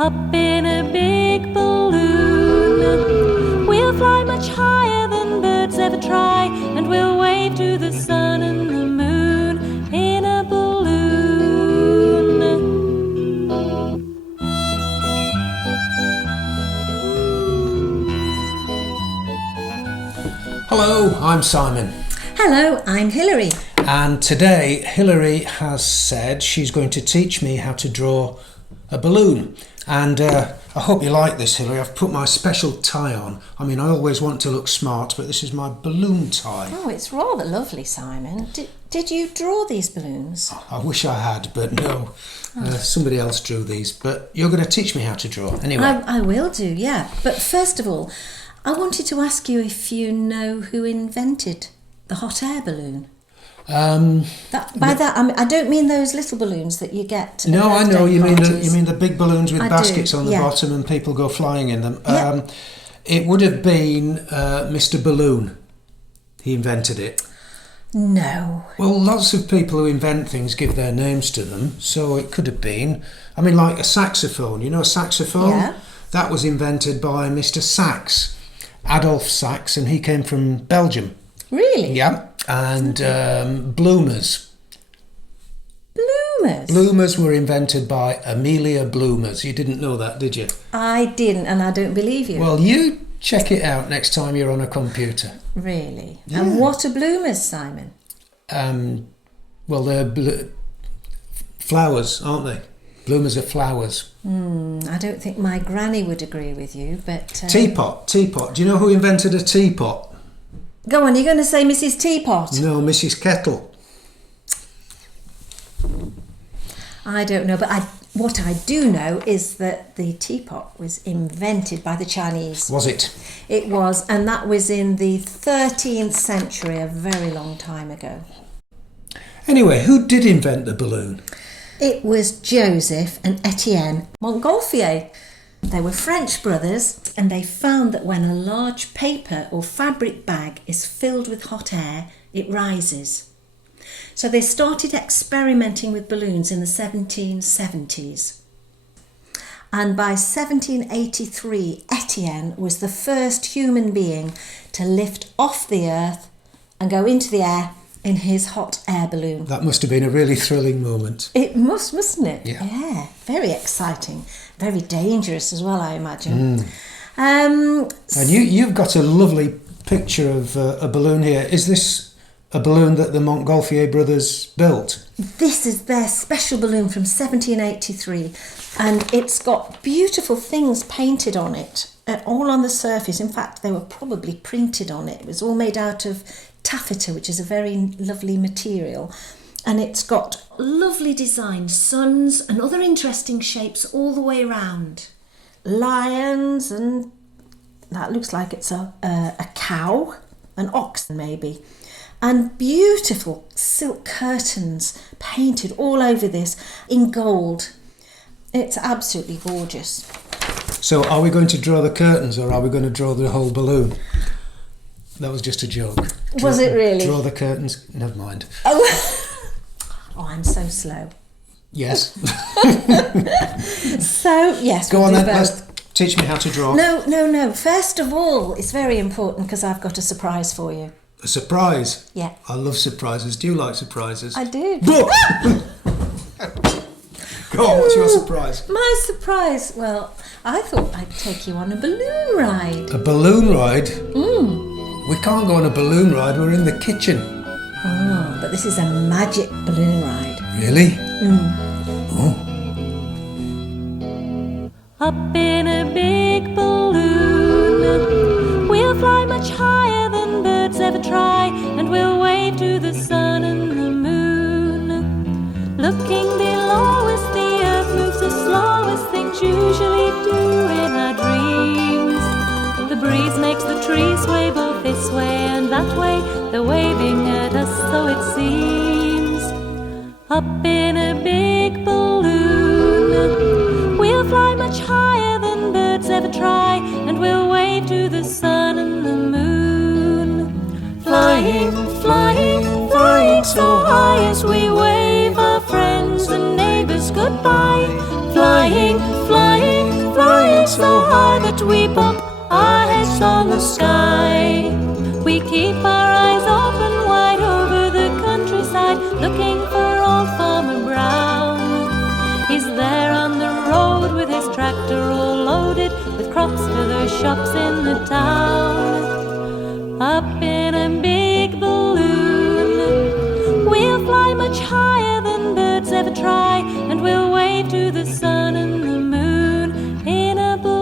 Up in a big balloon, we'll fly much higher than birds ever try, and we'll wave to the sun and the moon in a balloon. Hello, I'm Simon. Hello, I'm Hilary. And today Hilary has said she's going to teach me how to draw a balloon. And I hope you like this, Hilary. I've put my special tie on. I mean, I always want to look smart, but this is my balloon tie. Oh, it's rather lovely, Simon. Did you draw these balloons? I wish I had, but no. Somebody else drew these. But you're going to teach me how to draw. Anyway. I will do, yeah. But first of all, I wanted to ask you if you know who invented the hot air balloon. I don't mean those little balloons that you get. No, I know you parties. mean the big balloons with baskets on the bottom and people go flying in them. Yeah. It would have been Mr. Balloon. He invented it. No. Well, lots of people who invent things give their names to them, so it could have been. I mean, like a saxophone. You know a saxophone? Yeah. That was invented by Mr. Sax, Adolf Sax, and he came from Belgium. Really? Yeah. And bloomers. Bloomers? Bloomers were invented by Amelia Bloomers. You didn't know that, did you? I didn't, and I don't believe you. Well, you check it out next time you're on a computer. Really? Yeah. And what are bloomers, Simon? Well, they're flowers, aren't they? Bloomers are flowers. I don't think my granny would agree with you, but... Teapot. Do you know who invented a teapot? Go on, you're going to say Mrs. Teapot? No, Mrs. Kettle. I don't know, but what I do know is that the teapot was invented by the Chinese. Was it? It was, and that was in the 13th century, a very long time ago. Anyway, who did invent the balloon? It was Joseph and Etienne Montgolfier. They were French brothers, and they found that when a large paper or fabric bag is filled with hot air, it rises. So they started experimenting with balloons in the 1770s. And by 1783, Etienne was the first human being to lift off the earth and go into the air in his hot air balloon. That must have been a really thrilling moment. It must, mustn't it? Yeah. Very exciting. Very dangerous as well, I imagine. And you've got a lovely picture of a balloon here. Is this a balloon that the Montgolfier Brothers built? This is their special balloon from 1783, and it's got beautiful things painted on it, all on the surface. In fact, they were probably printed on it. It was all made out of taffeta, which is a very lovely material. And it's got lovely designs, suns and other interesting shapes all the way around. Lions, and that looks like it's a cow, an ox maybe. And beautiful silk curtains painted all over this in gold. It's absolutely gorgeous. So are we going to draw the curtains or are we going to draw the whole balloon? That was just a joke. Was it really? Draw the curtains? Never mind. Oh, I'm so slow. Yes. So, yes. Go on then, let's teach me how to draw. No. First of all, it's very important because I've got a surprise for you. A surprise? Yeah. I love surprises. Do you like surprises? I do. Go on, what's your surprise? My surprise? Well, I thought I'd take you on a balloon ride. A balloon ride? We can't go on a balloon ride, we're in the kitchen. Oh, but this is a magic balloon ride. Really? Oh. Up in a big balloon, we'll fly much higher than birds ever try, and we'll wave to the sun and the moon. Looking below us, the earth moves as slow as things usually do in our dreams. The breeze makes the trees sway both this way and that way, they're waving at us so it seems. Up in a big balloon, we'll fly much higher than birds ever try, and we'll wave to the sun and the moon. Flying, flying, flying so high as we wave our friends and neighbors goodbye. Flying, flying, so high that we bump our heads on the sky. We keep our eyes open wide over the countryside, looking for old Farmer Brown. He's there on the road with his tractor all loaded with crops for the shops in the town. Up in a big balloon, we'll fly much higher than birds ever try, and we'll wave to the sun and the moon in a balloon.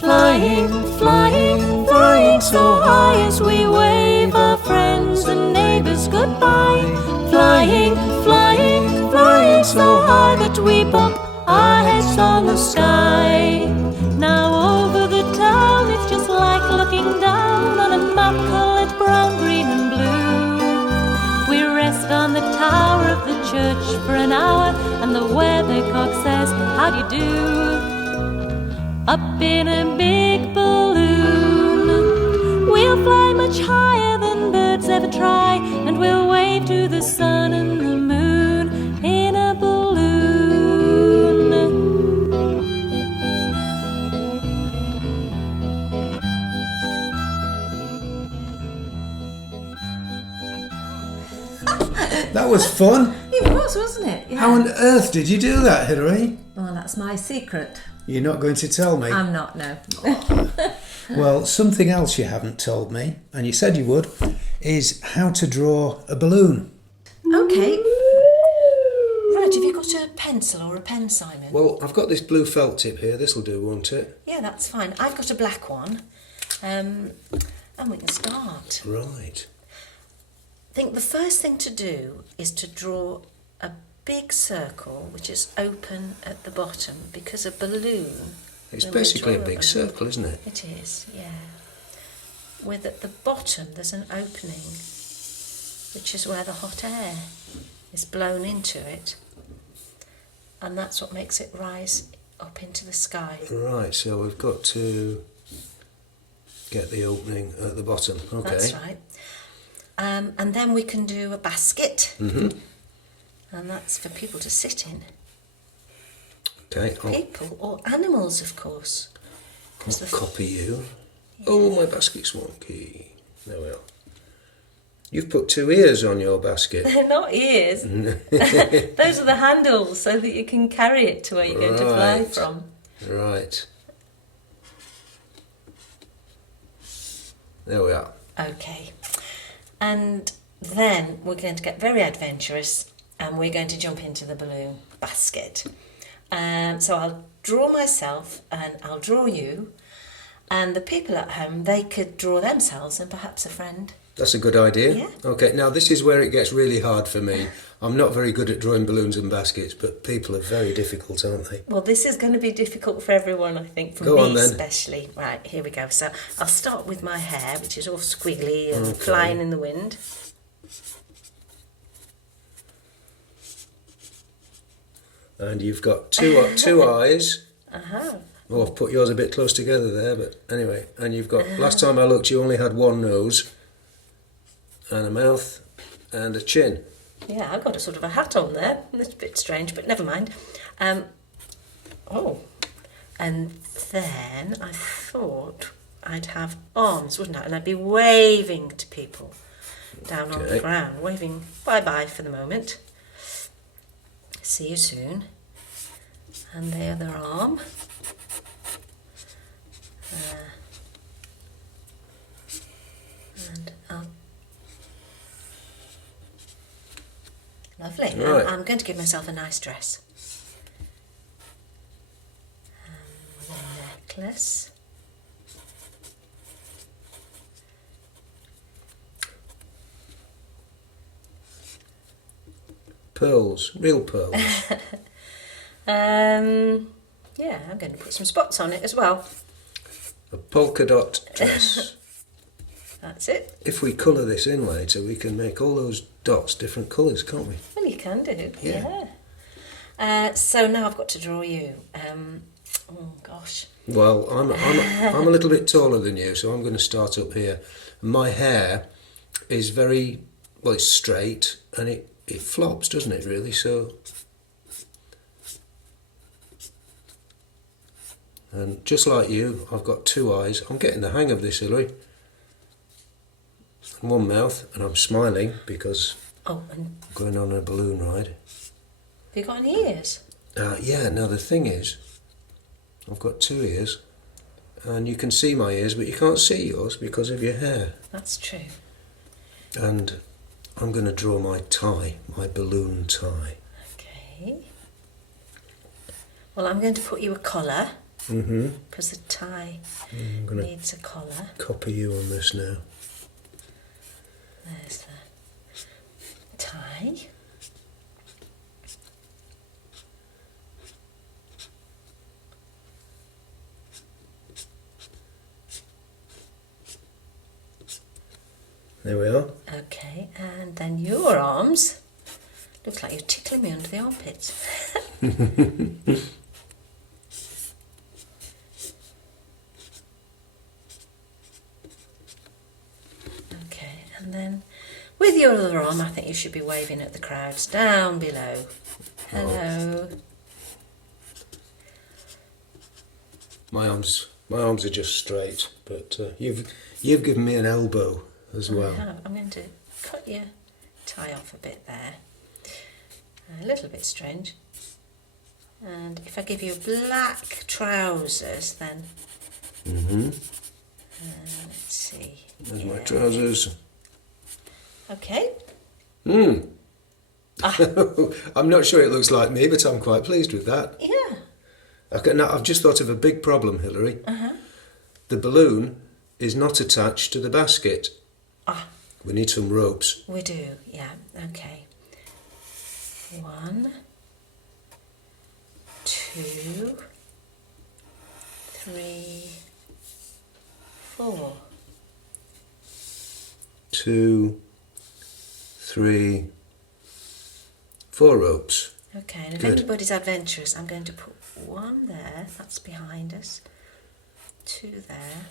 Flying, flying, flying so high as we wave our friends and neighbors goodbye. Flying, flying, flying so high that we bump our heads on the sky. Now over the town it's just like looking down on a map colored brown, green and blue. We rest on the tower of the church for an hour, and the weathercock says, how do you do? Up in a big balloon, we'll fly much higher than birds ever try, and we'll wave to the sun and the moon in a balloon. That was fun. It was, wasn't it? Yeah. How on earth did you do that, Hilary? Well, that's my secret. You're not going to tell me? I'm not, no. Well, something else you haven't told me, and you said you would, is how to draw a balloon. Okay. Right, have you got a pencil or a pen, Simon? Well, I've got this blue felt tip here. This'll do, won't it? Yeah, that's fine. I've got a black one. And we can start. Right. I think the first thing to do is to draw a big circle which is open at the bottom, because a balloon... It's when we basically a draw big balloon- circle, isn't it? It is, yeah. With at the bottom there's an opening, which is where the hot air is blown into it, and that's what makes it rise up into the sky. Right, so we've got to get the opening at the bottom. Okay. That's right. And then we can do a basket, Mm-hmm. and that's for people to sit in. Okay, People or animals, of course. 'Cause I'll the- copy you. Oh, my basket's wonky. There we are. You've put 2 ears on your basket. They're not ears. Those are the handles, so that you can carry it to where you're going to fly Right. from. Right. There we are. Okay. And then we're going to get very adventurous, and we're going to jump into the balloon basket. So I'll draw myself, and I'll draw you, and the people at home, they could draw themselves and perhaps a friend. That's a good idea. Yeah. Okay, now this is where it gets really hard for me. I'm not very good at drawing balloons and baskets, but people are very difficult, aren't they? Well, this is going to be difficult for everyone, I think, for Go me on, then. especially. Right, here we go. So I'll start with my hair, which is all squiggly and Okay. flying in the wind. And you've got two eyes. Uh-huh. Oh, I've put yours a bit close together there, but anyway. And you've got, last time I looked, you only had one nose, and a mouth, and a chin. Yeah, I've got a sort of a hat on there. That's a bit strange, but never mind. And then I thought I'd have arms, wouldn't I? And I'd be waving to people down on the Okay. ground, waving bye-bye for the moment. See you soon. And the other arm. And lovely. Right. I'm going to give myself a nice dress. With a necklace. Pearls, real pearls. Yeah, I'm going to put some spots on it as well. A polka dot dress. That's it. If we colour this in later, we can make all those dots different colours, can't we? Well, you can do. Yeah. So now I've got to draw you. Oh gosh. Well, I'm a little bit taller than you, so I'm going to start up here. My hair is very, well, it's straight, and it flops, doesn't it, really? So, and just like you, I've got two eyes. I'm getting the hang of this, Hilary. And one mouth, and I'm smiling because Oh, and I'm going on a balloon ride. have you got any ears? Yeah, now the thing is, I've got two ears, and you can see my ears, but you can't see yours because of your hair. That's true. And I'm going to draw my tie, my balloon tie. Okay. Well, I'm going to put you a collar Mm-hmm. because the tie I'm going to needs a collar. copy you on this now. There's the tie. There we are. Okay, and then your arms. Looks like you're tickling me under the armpits. Okay, and then with your other arm, I think you should be waving at the crowds down below. Hello. My arms are just straight, but you've given me an elbow as I well. have. I'm going to cut your tie off a bit there. A little bit strange. And if I give you black trousers, then Mm-hmm. let's see. There's my trousers. Okay. I'm not sure it looks like me, but I'm quite pleased with that. Yeah. I've just thought of a big problem, Hilary. Uh-huh. The balloon is not attached to the basket. Ah, We need some ropes. we do. Yeah. Okay. 1, 2, 3, 4. 2, 3, 4 ropes. Okay, and if Good. anybody's adventurous, I'm going to put 1 there, that's behind us, 2 there,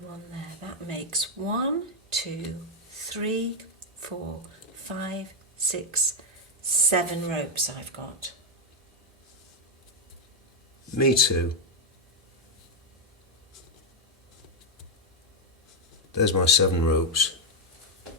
and 1 there. That makes 1, 2, 3, 4, 5, 6, 7 ropes I've got. Me too. There's my 7 ropes.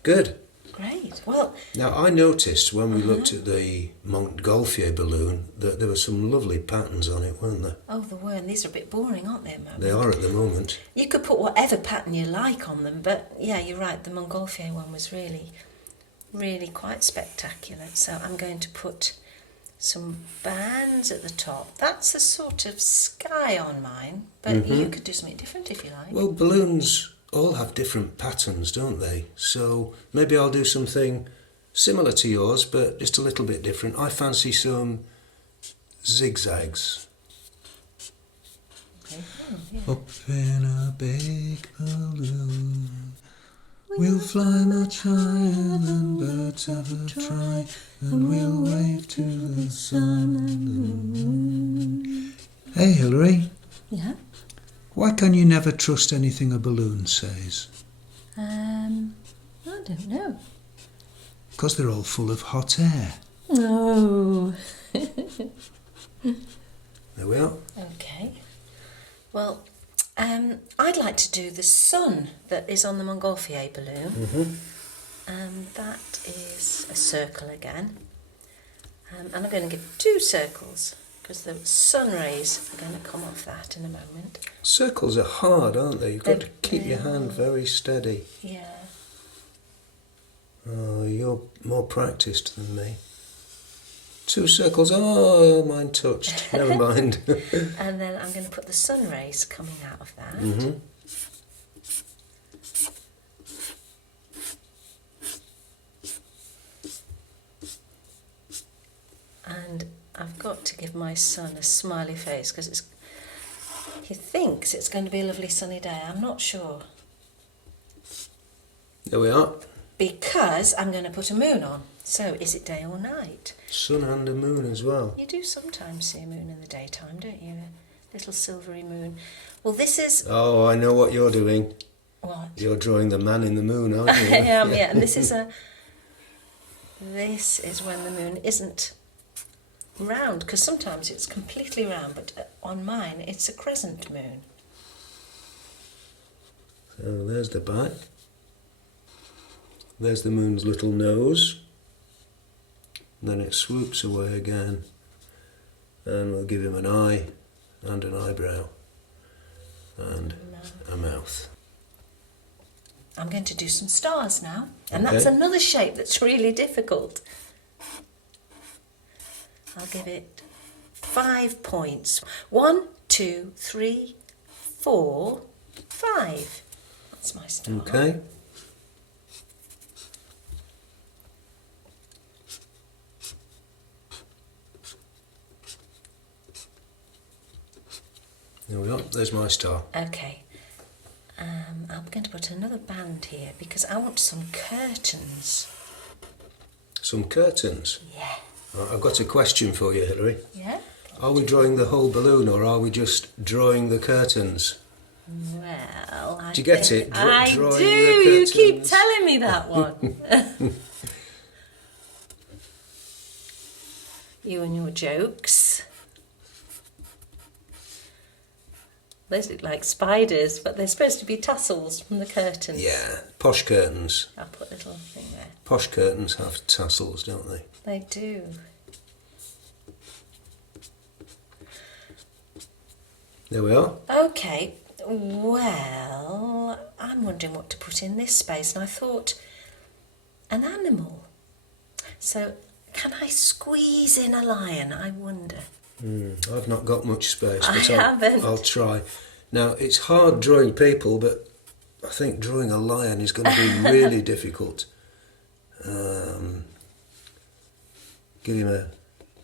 Good. Great. Well, Now, I noticed when we looked at the Montgolfier balloon that there were some lovely patterns on it, weren't there? oh, the word, these are a bit boring, aren't they, at the moment? They are at the moment. You could put whatever pattern you like on them, but yeah, you're right, the Montgolfier one was really, really quite spectacular. So I'm going to put some bands at the top. That's a sort of sky on mine, but you could do something different if you like. Well, balloons all have different patterns, don't they? So maybe I'll do something similar to yours, but just a little bit different. I fancy some zigzags. Okay. Oh, yeah. Up in a big balloon, we'll fly much higher than birds ever try, and we'll wave to the sun and the moon. Hey, Hilary, Yeah. why can you never trust anything a balloon says? I don't know. Because they're all full of hot air. Oh. There we are. Okay. Well, I'd like to do the sun that is on the Montgolfier balloon. And that is a circle again. And I'm going to give 2 circles because the sun rays are going to come off that in a moment. Circles are hard, aren't they? You've got to keep your They hand are. very steady. Yeah. Oh, you're more practiced than me. 2 circles. Oh, mine touched. Never mind. And then I'm going to put the sun rays coming out of that. And I've got to give my son a smiley face because He thinks it's going to be a lovely sunny day. I'm not sure. There we are. Because I'm going to put a moon on. So is it day or night? Sun and a moon as well. You do sometimes see a moon in the daytime, don't you? A little silvery moon. Well, this is... Oh, I know what you're doing. What? You're drawing the man in the moon, aren't you? I am, yeah. And this is This is when the moon isn't round, because sometimes it's completely round, but on mine it's a crescent moon. So there's the back. There's the moon's little nose. And then it swoops away again. And we'll give him an eye and an eyebrow and a mouth. I'm going to do some stars now, and Okay. that's another shape that's really difficult. I'll give it 5 points. 1, 2, 3, 4, 5. That's my star. Okay. There we go, there's my star. Okay. I'm going to put another band here because I want some curtains. Some curtains. Yeah. Right, I've got a question for you, Hilary. Yeah? Are we drawing the whole balloon or are we just drawing the curtains? Well, I Do you get think it? I Drawing do. the You keep curtains. telling me that one. You and your jokes. Those look like spiders, but they're supposed to be tassels from the curtains. Yeah, posh curtains. I'll put a little thing there. Posh curtains have tassels, don't they? They do. There we are. Okay, well, I'm wondering what to put in this space, and I thought an animal. So, can I squeeze in a lion, I wonder? I've not got much space, I but haven't. I'll try. Now, it's hard drawing people, but I think drawing a lion is going to be really difficult. Give him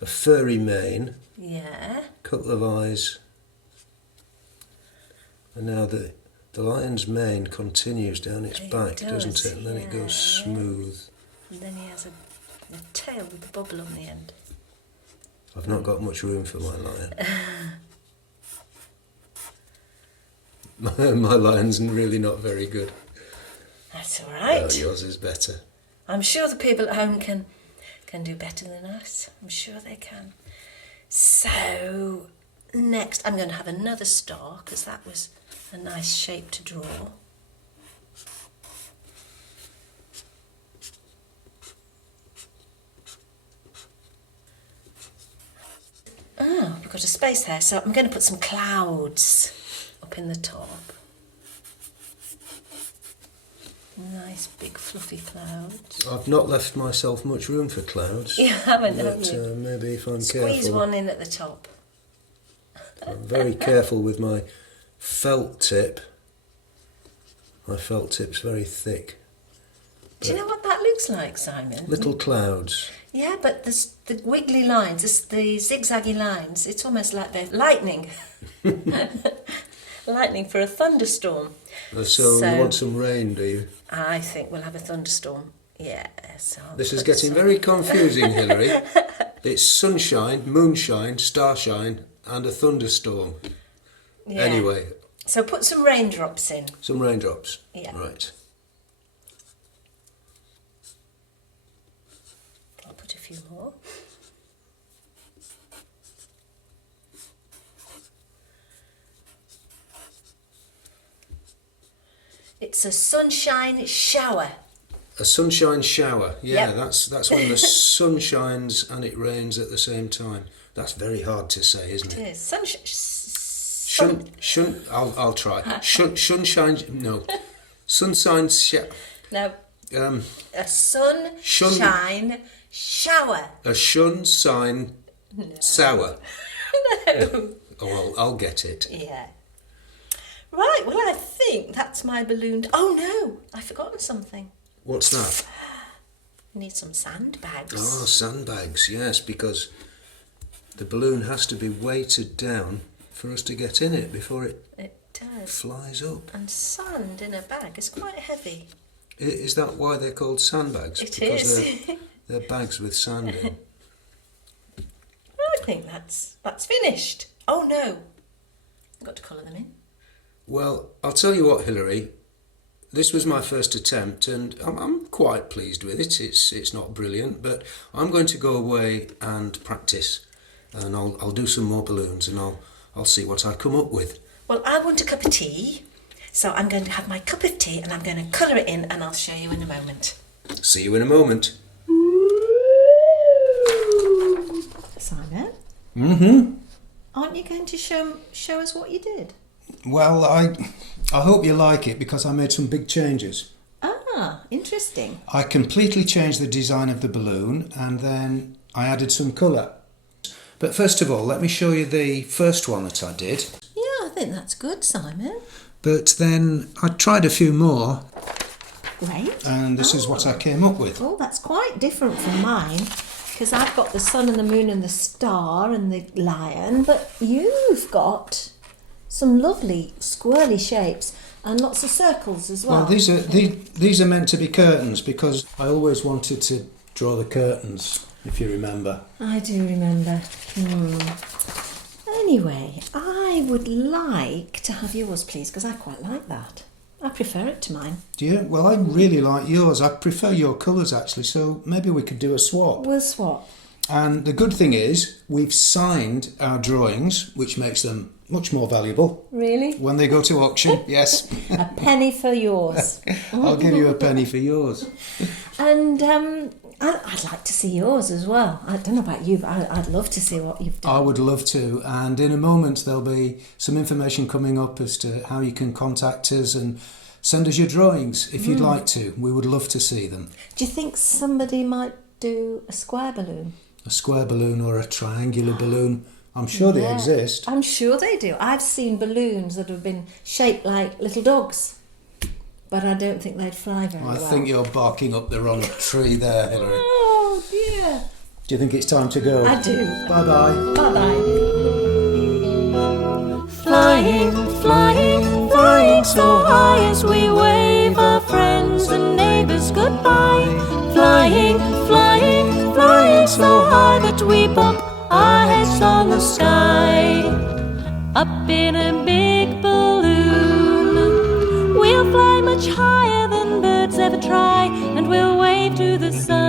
a furry mane, Yeah. couple of eyes, and now the lion's mane continues down its It back, does, doesn't it? And then it goes yeah. smooth. And then he has a tail with a bubble on the end. I've not got much room for my lion. My lion's really not very good. That's all right. Oh, yours is better. I'm sure the people at home can do better than us. I'm sure they can. So, next I'm going to have another star, because that was a nice shape to draw. Oh, we've got a space there, so I'm going to put some clouds up in the top. Nice big fluffy clouds. I've not left myself much room for clouds. You haven't, have But you? maybe if I'm Squeeze careful. one in at the top. I'm very careful with my felt tip. My felt tip's very thick. Do you know what that looks like, Simon? Little clouds. Yeah, but the wiggly lines, the zigzaggy lines, it's almost like they're lightning. Lightning for a thunderstorm. So you want some rain, do you? I think we'll have a thunderstorm. Yes. This is getting very confusing, Hilary. It's sunshine, moonshine, starshine, and a thunderstorm. Yeah. Anyway, So put some raindrops in. some raindrops. Yeah. Right. I'll put a few more. It's a sunshine shower. A sunshine shower. Yeah, Yep. that's when the sun shines and it rains at the same time. That's very hard to say, isn't It it? is. I'll try. Sunshine. No. Sunshine. No, Um. a sunshine shower. A sunshine. Sour. No. Oh, I'll get it. Yeah. Right, well, I think that's my balloon. Oh, no, I've forgotten something. What's that? I need some sandbags. Oh, sandbags. Yes, because the balloon has to be weighted down for us to get in it before it does. flies up. And sand in a bag is quite heavy. Is that why they're called sandbags? It because is. They're bags with sand in. I think that's finished. Oh no, I've got to colour them in. Well, I'll tell you what, Hilary. This was my first attempt, and I'm quite pleased with it. It's not brilliant, but I'm going to go away and practice, and I'll do some more balloons, and I'll see what I come up with. Well, I want a cup of tea, so I'm going to have my cup of tea and I'm going to colour it in, and I'll show you in a moment. See you in a moment. Simon? Mm-hmm. Aren't you going to show us what you did? Well, I hope you like it because I made some big changes. Ah, interesting. I completely changed the design of the balloon and then I added some colour. But first of all, let me show you the first one that I did. Yeah, I think that's good, Simon. But then I tried a few more. Great. And this is what I came up with. Oh, that's quite different from mine, because I've got the sun and the moon and the star and the lion, but you've got some lovely squirrely shapes and lots of circles as well. Well, these are meant to be curtains because I always wanted to draw the curtains, if you remember. I do remember. Anyway, I would like to have yours, please, because I quite like that. I prefer it to mine. Do you? Well, I really like yours. I prefer your colours, actually, so maybe we could do a swap. We'll swap. And the good thing is, we've signed our drawings, which makes them much more valuable. Really? When they go to auction, yes. A penny for yours. I'll give you a penny for yours. And I'd like to see yours as well. I don't know about you, but I'd love to see what you've done. I would love to. And in a moment, there'll be some information coming up as to how you can contact us and send us your drawings if you'd like to. We would love to see them. Do you think somebody might do a square balloon? A square balloon or a triangular balloon. I'm sure they exist. I'm sure they do. I've seen balloons that have been shaped like little dogs, but I don't think they'd fly very well. I think you're barking up the wrong tree there, Hilary. Oh dear. Do you think it's time to go? I do. Bye-bye. Bye-bye. Flying, flying, flying so high as we wave our friends and neighbours goodbye. Flying, flying, flying so high that we bump our heads on the sky. Up in a big balloon, we'll fly much higher than birds ever try, and we'll wave to the sun